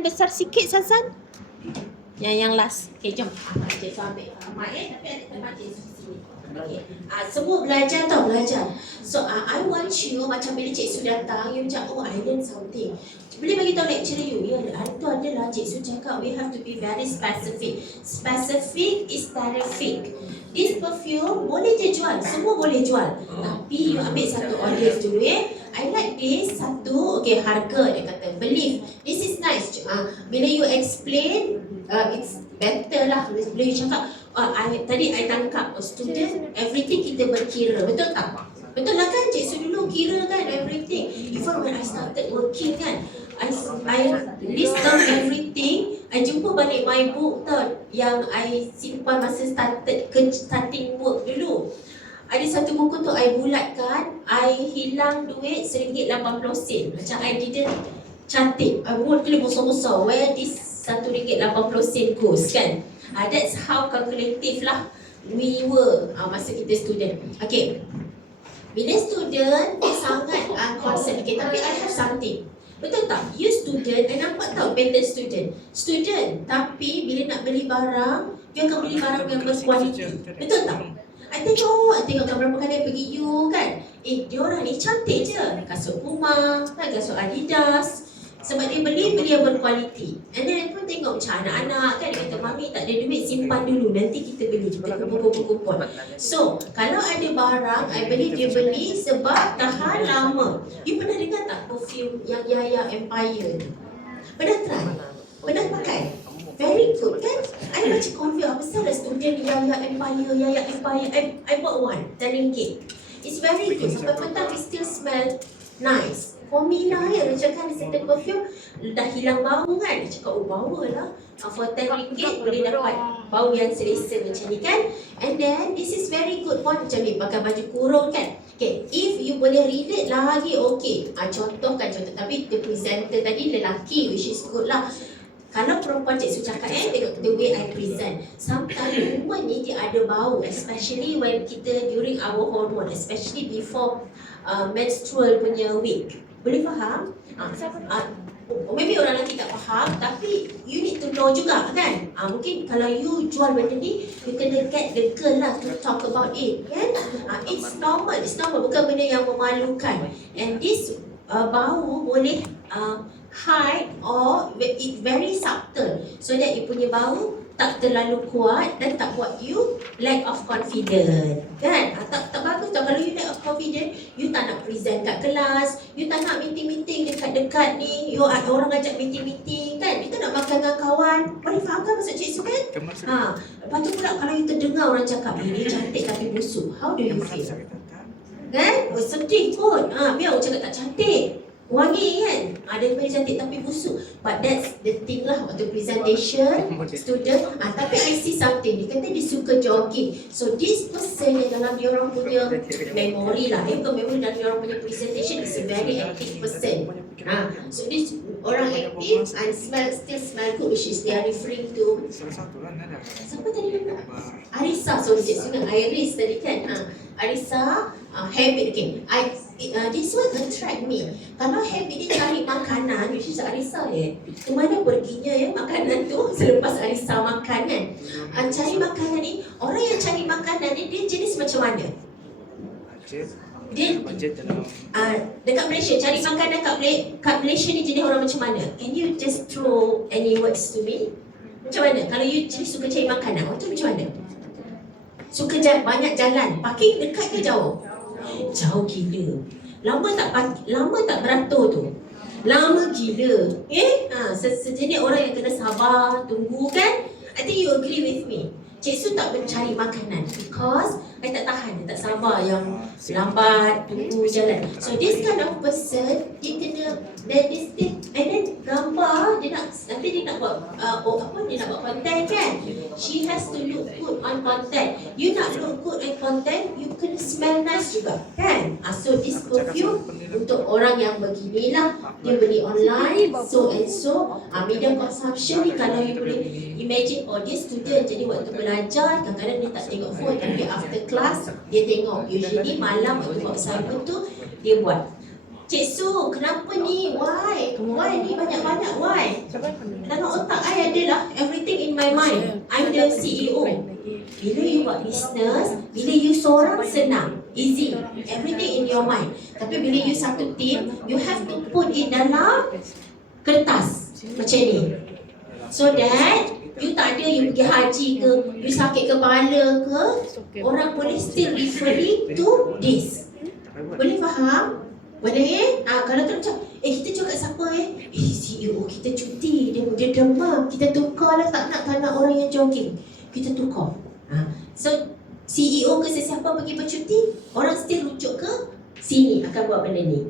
Besar sikit Sazan. Yang last. Okay, jom. Cikgu ambil mic tapi ada tempat cikgu sini. Okay. Semua belajar tau, belajar. So, I want you, macam bila cikgu datang, you macam, oh, I learn something. Boleh bagi tahu lecturer you, ya, itu adalah cikgu cakap, we have to be very specific. Specific is terrific. This perfume boleh je jual, semua boleh jual. Tapi you ambil satu order dulu ya. I like this, satu, okay, harga dia kata, believe. This is nice. Bila you explain, it's better lah. Bila you cakap, tadi I tangkap, student, everything kita berkira, betul tak? Betul lah kan, cikgu dulu kira kan, everything. Even when I started working kan, I list down everything. I jumpa balik my book tau, yang I simpan masa starting work dulu. Ada satu buku tu I bulatkan, I hilang duit RM1.80. Macam I didn't cantik, I buat tulis besar-besar, where this RM1.80 goes kan. That's how calculative lah we were masa kita student. Okay, bila student sangat concern, okay, tapi I have something. Betul tak? You student, I nampak tau pattern student. Student, tapi bila nak beli barang, dia akan beli barang yang berkualiti. Betul tak? I tengok berapa kali pergi you kan. Diorang ni cantik je. Kasut Puma, kan, kasut Adidas. Sebab dia beli yang berkualiti. And then I pun tengok macam anak-anak kan, dia kata, mami tak ada duit, simpan dulu, nanti kita beli. Kita kumpul-kumpul. So, kalau ada barang, I beli dia beli sebab tahan lama. You pernah dengar tak perfume yang Yaya Empire ni? Pernah try? Pernah pakai? Very good kan? I macam confused, apa salah student Yaya Empire. I bought one, RM10. It's very good. Sampai petang it still smell nice. For me lah ya, macam kan certain perfume dah hilang bau kan. Dia cakap, oh bau lah. For RM10 boleh dapat bau yang selesa macam ni kan. And then this is very good pun macam ni, pakai baju kurung kan. Okay, if you boleh relate lagi, okay. Contoh. Tapi the presenter tadi lelaki, which is good lah. Kalau perempuan cikgu cakap tengok the way I present. Sometimes woman ni dia ada bau, especially when kita during our hormone, especially before menstrual punya week. Boleh faham? Maybe orang lelaki tak faham, tapi you need to know juga kan. Mungkin kalau you jual benda ni, you kena get the girl lah to talk about it kan. It's normal, bukan benda yang memalukan. And this bau boleh hide or it's very subtle, so that you punya bau tak terlalu kuat dan tak buat you lack of confidence kan. Tak bagus tau kalau you lack of confidence, you tak nak present kat kelas, you tak nak meeting dekat-dekat ni, you orang ajak meeting kan, you tak nak makan dengan kawan. Boleh faham kan maksud cikgu kan? Lepas tu pula kalau you terdengar orang cakap ini cantik tapi busuk, how do you feel? Kan? Sedih pun. Biar orang cakap tak cantik, wangi kan, ada yang cantik tapi busuk. But that's the thing lah waktu presentation student. Tapi I see something, dia kata dia suka jogging. So this person yang dalam dia orang punya memory lah, bukan memory, dalam dia orang punya presentation is a very active person. So this orang active and still smell good, which is they are referring to siapa tadi nama? Arissa, sorry cikgu ingat Iris tadi kan. Arissa, habit, okay. This one attract me. Kalau habit dia cari makanan, which is Arissa kemana perginya ya makanan tu selepas Arissa makan kan. Cari makanan ni, orang yang cari makanan ni, dia jenis macam mana? Dia dekat Malaysia, cari makanan kat Malaysia ni jenis orang macam mana? Can you just throw any words to me? Macam mana? Kalau you suka cari makanan, orang tu macam mana? Suka banyak jalan, parking dekat ke jauh? Jauh gila. Lama tak beratur tu. Lama gila. Sejenis orang yang kena sabar, tunggu kan? I think you agree with me. Cikgu tak mencari makanan because I tak tahan, tak sabar yang lambat, tunggu jalan. So this kind of person, dia kena and then gambar, nanti dia nak buat dia nak buat content kan. She has to look good on content. You nak look good on content, you kena smell nice juga kan. So this perfume untuk orang yang beginilah, dia beli online, so and so. Media consumption ni kalau you boleh imagine, dia student, jadi waktu belajar kadang-kadang dia tak tengok phone, tapi after class dia tengok. Usually malam waktu buat assignment tu dia buat. Cik Su, kenapa ni? Why? Why ni banyak-banyak? Why? Dalam otak I adalah everything in my mind. I'm the CEO. Bila you buat business, bila you seorang senang, easy, everything in your mind. Tapi bila you satu team, you have to put it dalam kertas macam ni. So that you tak ada you pergi haji ke, you sakit kepala ke, orang boleh still referring to this. Boleh faham? Boleh? Kalau tu macam, kita cakap siapa CEO kita cuti, dia demam, kita tukar lah, tak nak orang yang jogging, kita tukar. So CEO ke sesiapa pergi bercuti, orang still rujuk ke sini akan buat benda ni.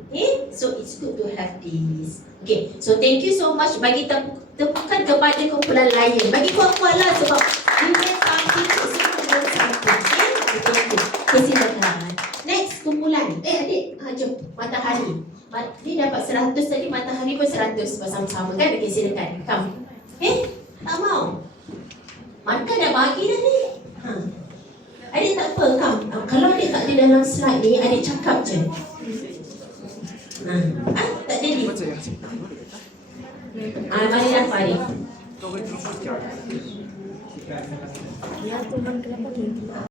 So it's good to have this. Okay, so thank you so much. Bagi tepukan kepada kumpulan lain. Bagi kuat-kuat lah sebab you can something, semua something. Thank you. Okay, silakan. Next kumpulan. Adik, jom. Matahari. Dia dapat 100 tadi, matahari pun 100 bersama-sama kan? Okay, silakan. Come. Tak mau. Markah dah bagi dah ni. Adik tak apa, come. Kalau adik tak ada dalam slide ni, adik cakap je. Tak jadi. Mari dapat adik. Ya Tuhan, kenapa ni?